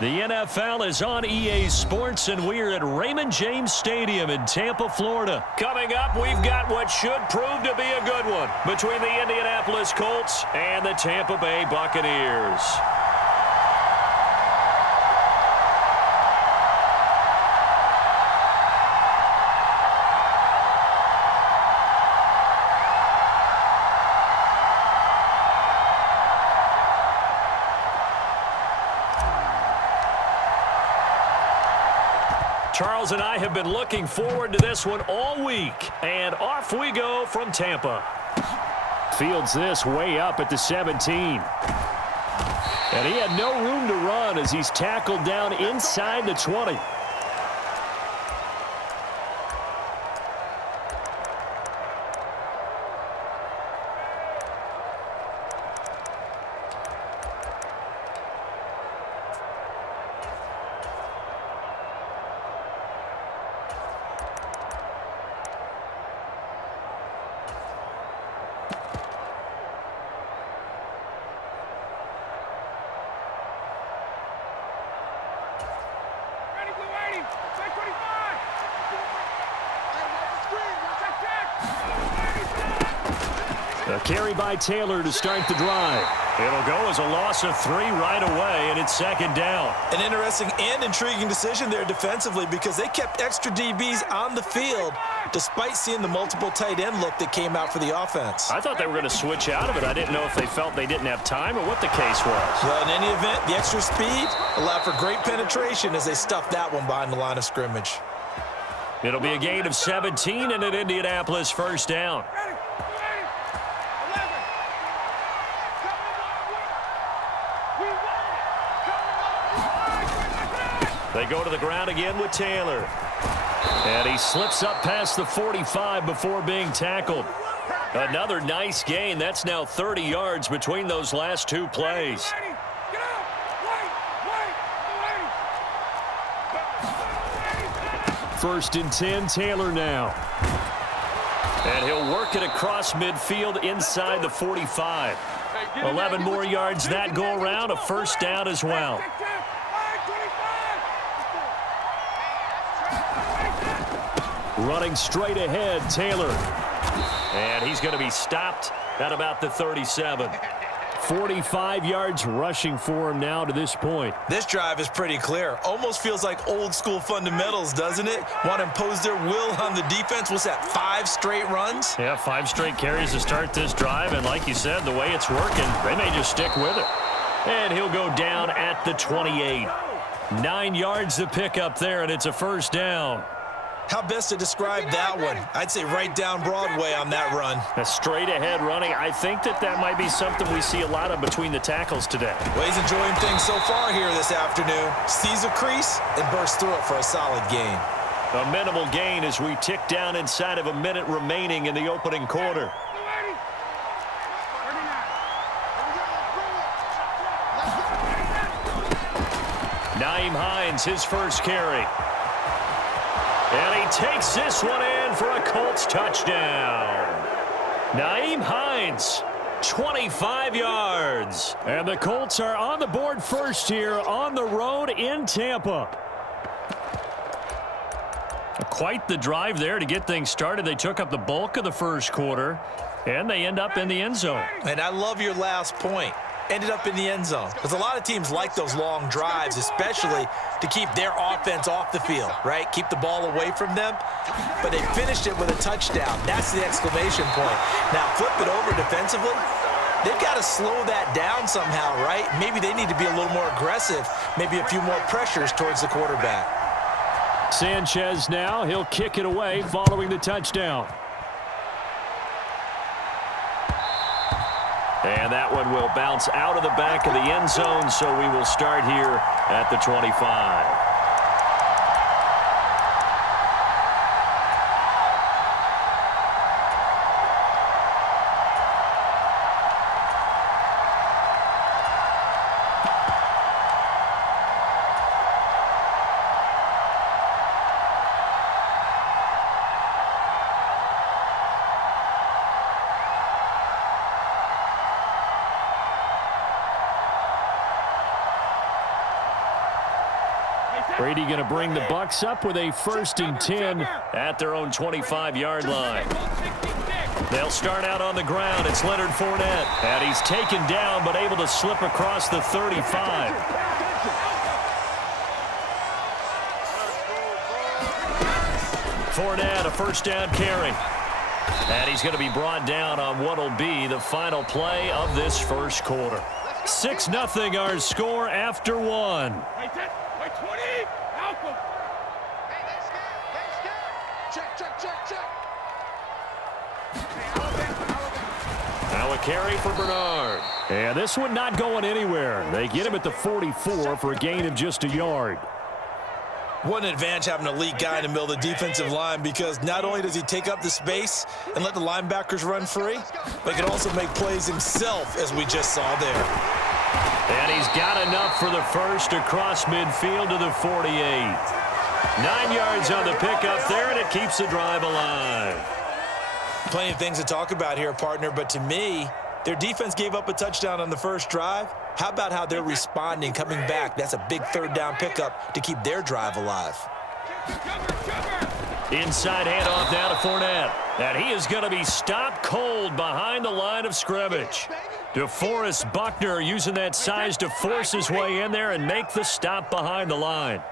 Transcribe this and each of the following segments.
The NFL is on EA Sports, and we're at Raymond James Stadium in Tampa, Florida. Coming up, we've got what should prove to be a good one between the Indianapolis Colts and the Tampa Bay Buccaneers. Charles and I have been looking forward to this one all week, and off we go from Tampa. Fields this way up at the 17. And he had no room to run as he's tackled down inside the 20. A carry by Taylor to start the drive. It'll go as a loss of 3 right away, and it's second down. An interesting and intriguing decision there defensively because they kept extra DBs on the field despite seeing the multiple tight end look that came out for the offense. I thought they were going to switch out of it. I didn't know if they felt they didn't have time or what the case was. Well, in any event, the extra speed allowed for great penetration as they stuffed that one behind the line of scrimmage. It'll be a gain of 17 and an Indianapolis first down. They go to the ground again with Taylor. And he slips up past the 45 before being tackled. Another nice gain. That's now 30 yards between those last 2 plays. First and 10, Taylor now. And he'll work it across midfield inside the 45. 11 more yards that go around, a first down as well. Running straight ahead, Taylor. And he's going to be stopped at about the 37. 45 yards rushing for him now to this point. This drive is pretty clear. Almost feels like old school fundamentals, doesn't it? Want to impose their will on the defense. What's that, 5 straight runs? Yeah, 5 straight carries to start this drive. And like you said, the way it's working, they may just stick with it. And he'll go down at the 28. 9 yards to pick up there, and it's a first down. How best to describe that one? I'd say right down Broadway on that run. A straight ahead running. I think that might be something we see a lot of between the tackles today. Well, he's enjoying things so far here this afternoon. Sees a crease and bursts through it for a solid gain. A minimal gain as we tick down inside of a minute remaining in the opening quarter. Nyheim Hines, his first carry. And he takes this one in for a Colts touchdown. Nyheim Hines, 25 yards. And the Colts are on the board first here on the road in Tampa. Quite the drive there to get things started. They took up the bulk of the first quarter, and they end up in the end zone. And I love your last point. Ended up in the end zone. Because a lot of teams like those long drives, especially to keep their offense off the field, right? Keep the ball away from them. But they finished it with a touchdown. That's the exclamation point. Now, flip it over defensively. They've got to slow that down somehow, right? Maybe they need to be a little more aggressive. Maybe a few more pressures towards the quarterback. Sanchez now. He'll kick it away following the touchdown. And that one will bounce out of the back of the end zone, so we will start here at the 25. Brady going to bring the Bucs up with a 1st and 10 at their own 25-yard line. They'll start out on the ground. It's Leonard Fournette. And he's taken down but able to slip across the 35. Fournette, a 1st down carry. And he's going to be brought down on what will be the final play of this 1st quarter. 6-0 our score after 1. Now a carry for Bernard. And this one not going anywhere. They get him at the 44 for a gain of just a yard. What an advantage having an elite guy in the middle of the defensive line, because not only does he take up the space and let the linebackers run free, but he can also make plays himself, as we just saw there. And he's got enough for the 1st across midfield to the 48. 9 yards on the pickup there, and it keeps the drive alive. Plenty of things to talk about here, partner, but to me, their defense gave up a touchdown on the 1st drive. How about how they're responding, coming back? That's a big 3rd down pickup to keep their drive alive. Inside handoff now to Fournette. And he is going to be stopped cold behind the line of scrimmage. DeForest Buckner using that size to force his way in there and make the stop behind the line.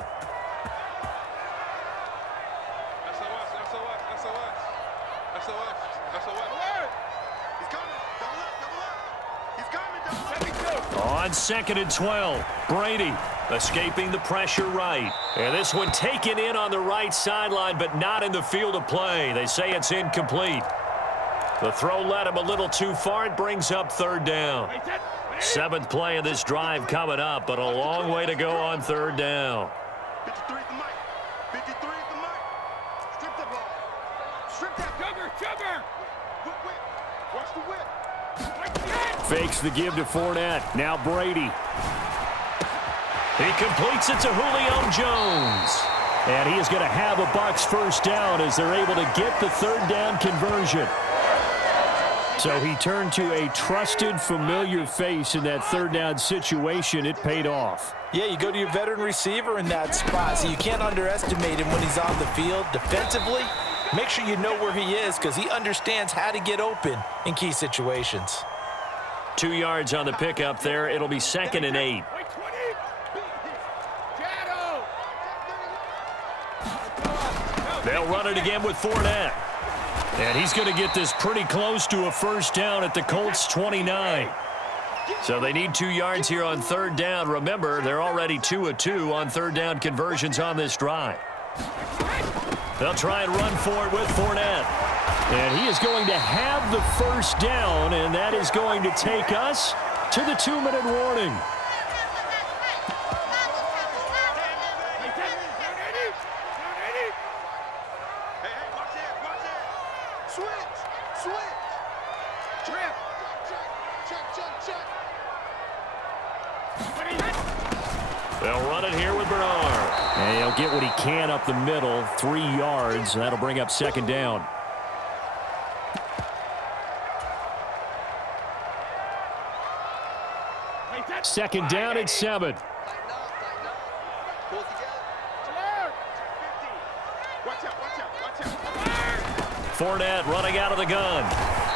On 2nd and 12, Brady escaping the pressure right. And this one taken in on the right sideline, but not in the field of play. They say it's incomplete. The throw led him a little too far. It brings up 3rd down. 7th play of this drive coming up, but a long way to go on 3rd down. 53 at the mic. 53 at the mic. Strip that ball. Strip that. Jugger. Whip. Watch the whip. Fakes the give to Fournette. Now Brady. He completes it to Julio Jones. And he is going to have a Bucs 1st down as they're able to get the 3rd down conversion. So he turned to a trusted, familiar face in that 3rd down situation. It paid off. Yeah, you go to your veteran receiver in that spot, so you can't underestimate him when he's on the field. Defensively, make sure you know where he is, because he understands how to get open in key situations. 2 yards on the pickup there. It'll be 2nd and 8. They'll run it again with Fournette. And he's going to get this pretty close to a 1st down at the Colts 29. So they need 2 yards here on 3rd down. Remember, they're already 2 of 2 on 3rd down conversions on this drive. They'll try and run for it with Fournette. And he is going to have the 1st down, and that is going to take us to the 2-minute warning. They'll run it here with Bernard. And he'll get what he can up the middle, 3 yards. That'll bring up 2nd down. Second down at 7. Fournette running out of the gun.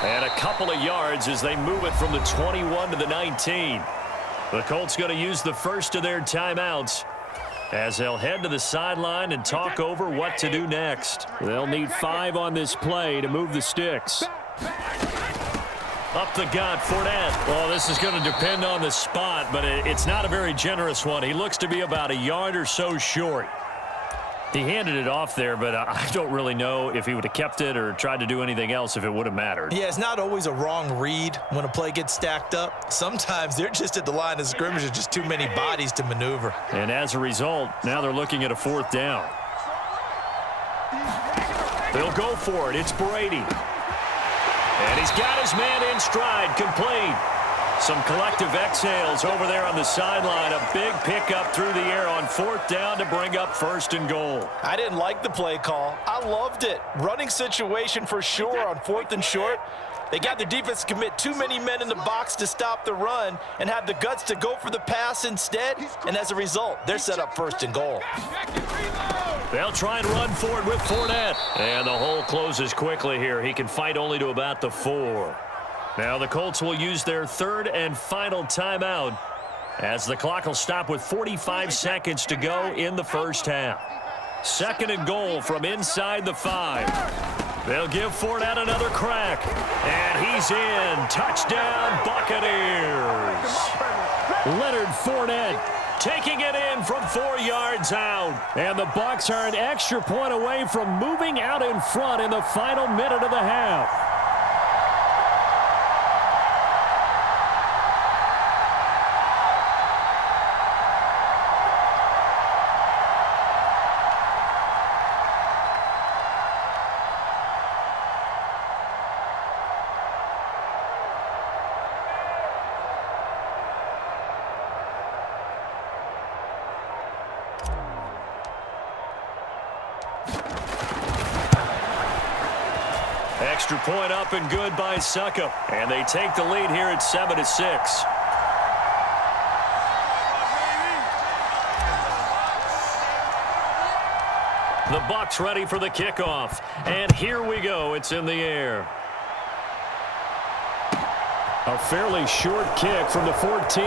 And a couple of yards as they move it from the 21 to the 19. The Colts going to use the first of their timeouts as they'll head to the sideline and talk over what to do next. They'll need 5 on this play to move the sticks. Up the gut, Fournette. Well, this is going to depend on the spot, but it's not a very generous one. He looks to be about a yard or so short. He handed it off there, but I don't really know if he would have kept it or tried to do anything else if it would have mattered. Yeah, it's not always a wrong read when a play gets stacked up. Sometimes they're just at the line of scrimmage. There's just too many bodies to maneuver. And as a result, now they're looking at a 4th down. They'll go for it. It's Brady. And he's got his man in stride, complete. Some collective exhales over there on the sideline. A big pickup through the air on 4th down to bring up 1st and goal. I didn't like the play call. I loved it. Running situation for sure on 4th and short. They got their defense to commit too many men in the box to stop the run and have the guts to go for the pass instead. And as a result, they're set up first and goal. They'll try and run for it with Fournette. And the hole closes quickly here. He can fight only to about the 4. Now the Colts will use their third and final timeout as the clock will stop with 45 seconds to go in the first half. Second and goal from inside the 5. They'll give Fournette another crack. And he's in. Touchdown, Buccaneers. Leonard Fournette taking it in from 4 yards out. And the Bucs are an extra point away from moving out in front in the final minute of the half. Extra point up and good by Suckup. And they take the lead here at 7-6. The Bucs ready for the kickoff. And here we go. It's in the air. A fairly short kick from the 14.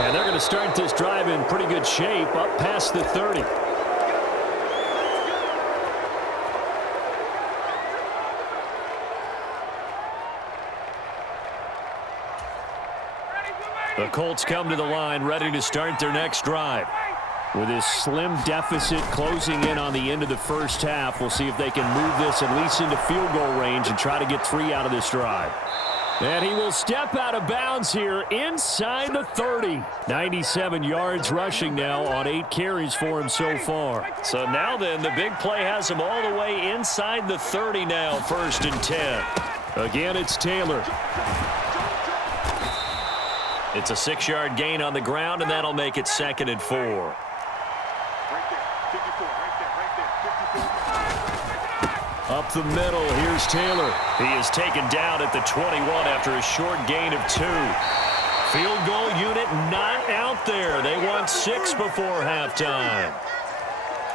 And they're going to start this drive in pretty good shape up past the 30. The Colts come to the line ready to start their next drive. With this slim deficit closing in on the end of the first half, we'll see if they can move this at least into field goal range and try to get 3 out of this drive. And he will step out of bounds here inside the 30. 97 yards rushing now on 8 carries for him so far. So now then, the big play has him all the way inside the 30 now, 1st and 10. Again, it's Taylor. It's a 6-yard gain on the ground, and that'll make it 2nd and 4. Right there, 54, right there, 54. Up the middle, here's Taylor. He is taken down at the 21 after a short gain of 2. Field goal unit not out there. They want 6 before halftime.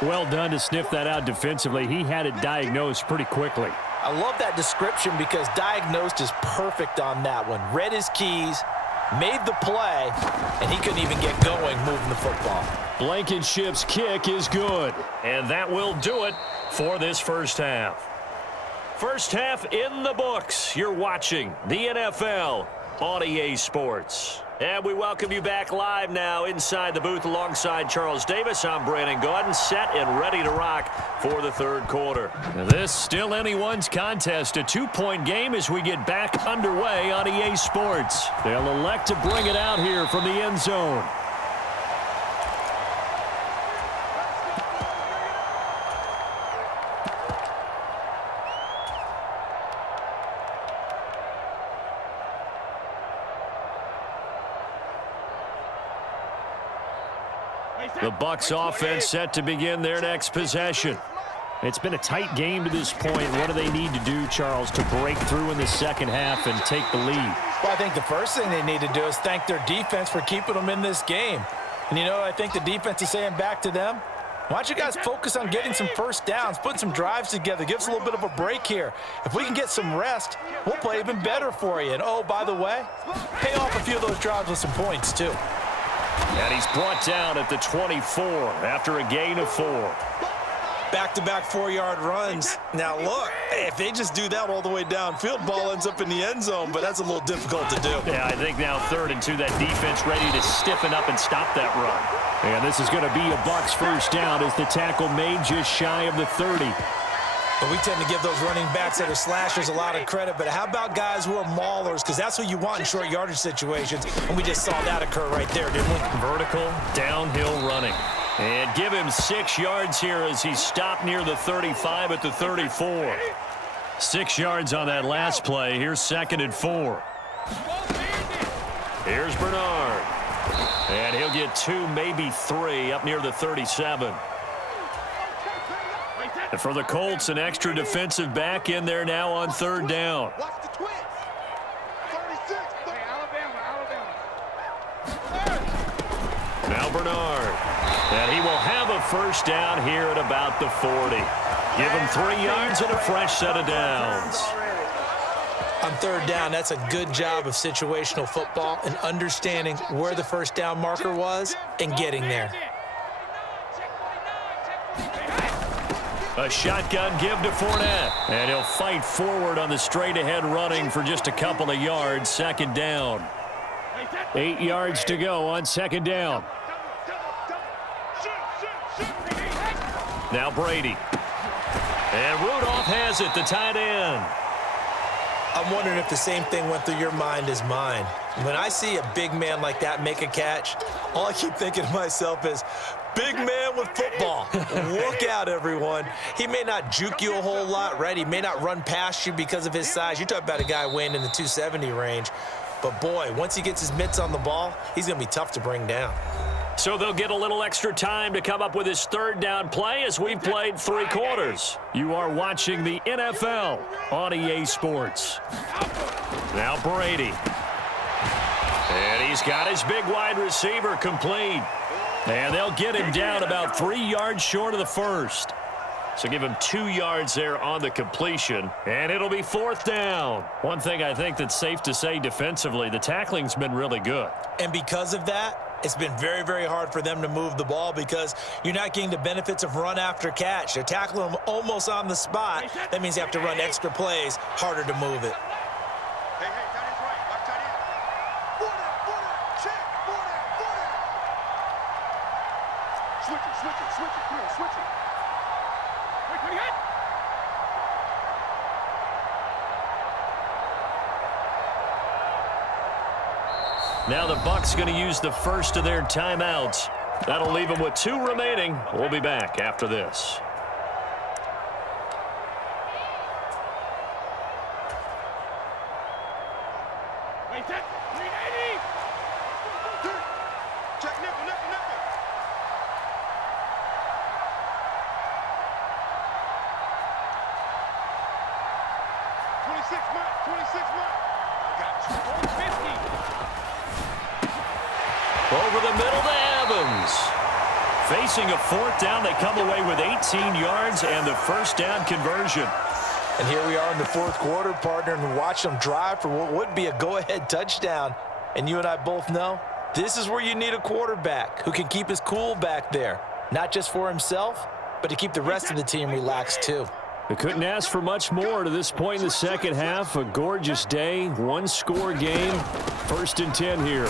Well done to sniff that out defensively. He had it diagnosed pretty quickly. I love that description because diagnosed is perfect on that one. Read his keys, made the play, and he couldn't even get going moving the football. Blankenship's kick is good. And that will do it for this first half. First half in the books. You're watching the NFL on EA Sports. And we welcome you back live now inside the booth alongside Charles Davis. I'm Brandon Gaudin, set and ready to rock for the third quarter. This still anyone's contest, a 2-point game as we get back underway on EA Sports. They'll elect to bring it out here from the end zone. The Bucs offense set to begin their next possession. It's been a tight game to this point. What do they need to do, Charles, to break through in the second half and take the lead? Well, I think the first thing they need to do is thank their defense for keeping them in this game. And you know, I think the defense is saying back to them, why don't you guys focus on getting some first downs, put some drives together, give us a little bit of a break here. If we can get some rest, we'll play even better for you. And oh, by the way, pay off a few of those drives with some points too. And he's brought down at the 24 after a gain of 4. Back-to-back 4-yard runs. Now, look, if they just do that all the way downfield, ball ends up in the end zone, but that's a little difficult to do. Yeah, I think now 3rd and 2, that defense ready to stiffen up and stop that run. And this is going to be a Bucs first down as the tackle made just shy of the 30. But we tend to give those running backs that are slashers a lot of credit. But how about guys who are maulers? Because that's what you want in short yardage situations. And we just saw that occur right there, didn't we? Vertical, downhill running. And give him 6 yards here as he stopped near the 35 at the 34. 6 yards on that last play. Here's 2nd and 4. Here's Bernard. And he'll get 2, maybe 3 up near the 37. And for the Colts, an extra defensive back in there now on third down. Watch the twins. 36. Hey, Alabama. Now Bernard. And he will have a first down here at about the 40. Give him 3 yards and a fresh set of downs. On third down, that's a good job of situational football and understanding where the first down marker was and getting there. A shotgun give to Fournette. And he'll fight forward on the straight-ahead running for just a couple of yards. Second down. 8 yards to go on second down. Now Brady. And Rudolph has it, the tight end. I'm wondering if the same thing went through your mind as mine. When I see a big man like that make a catch, all I keep thinking to myself is, big man with football. Look out, everyone. He may not juke you a whole lot, right? He may not run past you because of his size. You're talking about a guy weighing in the 270 range. But, boy, once he gets his mitts on the ball, he's going to be tough to bring down. So they'll get a little extra time to come up with his third down play as we've played 3 quarters. You are watching the NFL on EA Sports. Now Brady. And he's got his big wide receiver complete. And they'll get him down about 3 yards short of the first. So give him 2 yards there on the completion, and it'll be fourth down. One thing I think that's safe to say defensively, the tackling's been really good. And because of that, it's been very, very hard for them to move the ball because you're not getting the benefits of run after catch. They're tackling them almost on the spot. That means you have to run extra plays, harder to move it. Hey, tight end's right. Watch tight end. Fournette. Check. Fournette. Switch it. Come on, switch it. What do you got? Now the Bucs going to use the first of their timeouts. That'll leave them with 2 remaining. We'll be back after this. Wait, that 380. Check nipple. 26 Mike. Got you. 150. Over the middle to Evans. Facing a fourth down, they come away with 18 yards and the first down conversion. And here we are in the fourth quarter, partner, and watch them drive for what would be a go-ahead touchdown. And you and I both know this is where you need a quarterback who can keep his cool back there, not just for himself, but to keep the rest of the team relaxed too. They couldn't ask for much more to this point in the second half. A gorgeous day, 1-score game, 1st and 10 here.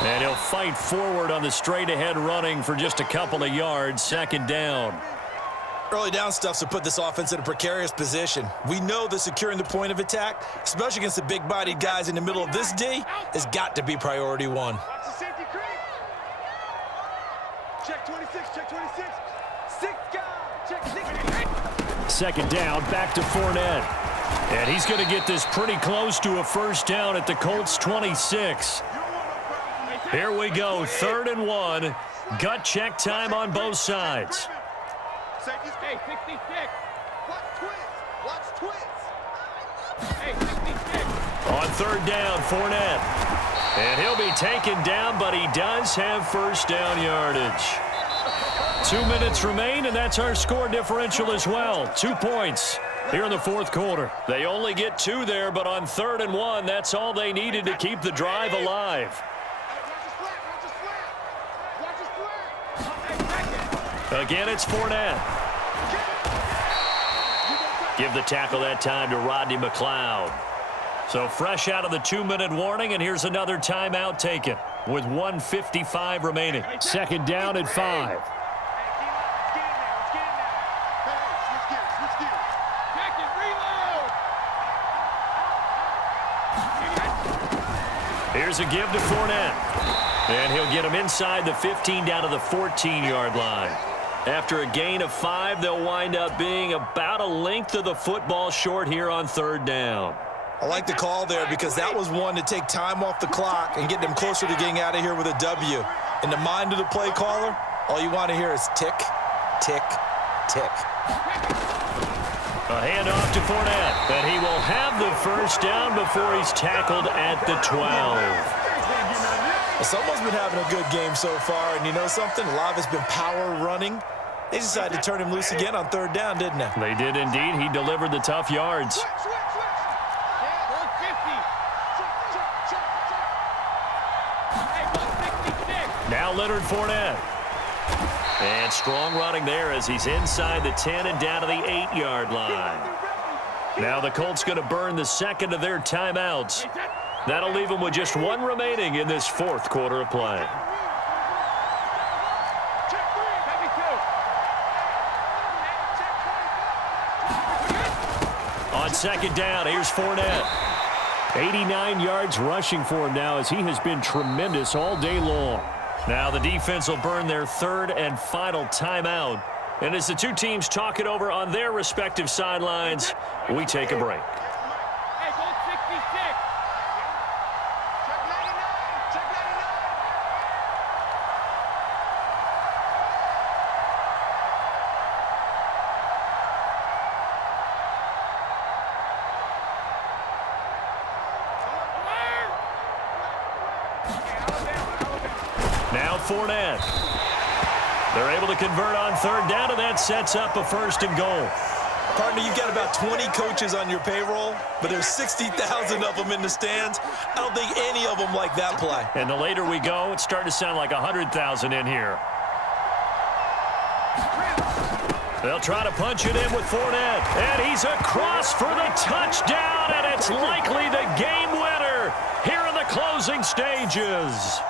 And he'll fight forward on the straight-ahead running for just a couple of yards, second down. Early down stuff's to put this offense in a precarious position. We know that securing the point of attack, especially against the big-bodied guys in the middle of this D, has got to be priority 1. Watch the safety creep. Check 26. 6 guy. Check 6. Second down, back to Fournette. And he's going to get this pretty close to a first down at the Colts 26. Here we go, 3rd and 1. Gut check time on both sides. Safety's 66. Watch twins. Hey, 66. On 3rd down, Fournette. And he'll be taken down, but he does have first down yardage. 2 minutes remain, and that's our score differential as well. 2 points here in the fourth quarter. They only get 2 there, but on 3rd and 1, that's all they needed to keep the drive alive. Again, it's Fournette. Give the tackle that time to Rodney McLeod. So fresh out of the 2-minute warning, and here's another timeout taken with 1:55 remaining. Second down at 5. Here's a give to Fournette. And he'll get him inside the 15 down to the 14-yard line. After a gain of 5, they'll wind up being about a length of the football short here on 3rd down. I like the call there because that was one to take time off the clock and get them closer to getting out of here with a W. In the mind of the play caller, all you want to hear is tick, tick, tick. A handoff to Fournette, and he will have the first down before he's tackled at the 12. Someone's been having a good game so far, and you know something? A lot of it's been power running. They decided to turn him loose again on third down, didn't they? They did indeed. He delivered the tough yards. Now Leonard Fournette. And strong running there as he's inside the 10 and down to the 8-yard line. Now the Colts going to burn the second of their timeouts. That'll leave them with just one remaining in this fourth quarter of play. On second down, here's Fournette. 89 yards rushing for him now as he has been tremendous all day long. Now the defense will burn their third and final timeout. And as the two teams talk it over on their respective sidelines, we take a break. Now Fournette. They're able to convert on third down, and that sets up a first and goal. Partner, you've got about 20 coaches on your payroll, but there's 60,000 of them in the stands. I don't think any of them like that play. And the later we go, it's starting to sound like 100,000 in here. They'll try to punch it in with Fournette, and he's across for the touchdown, and it's likely the game winner here in the closing stages.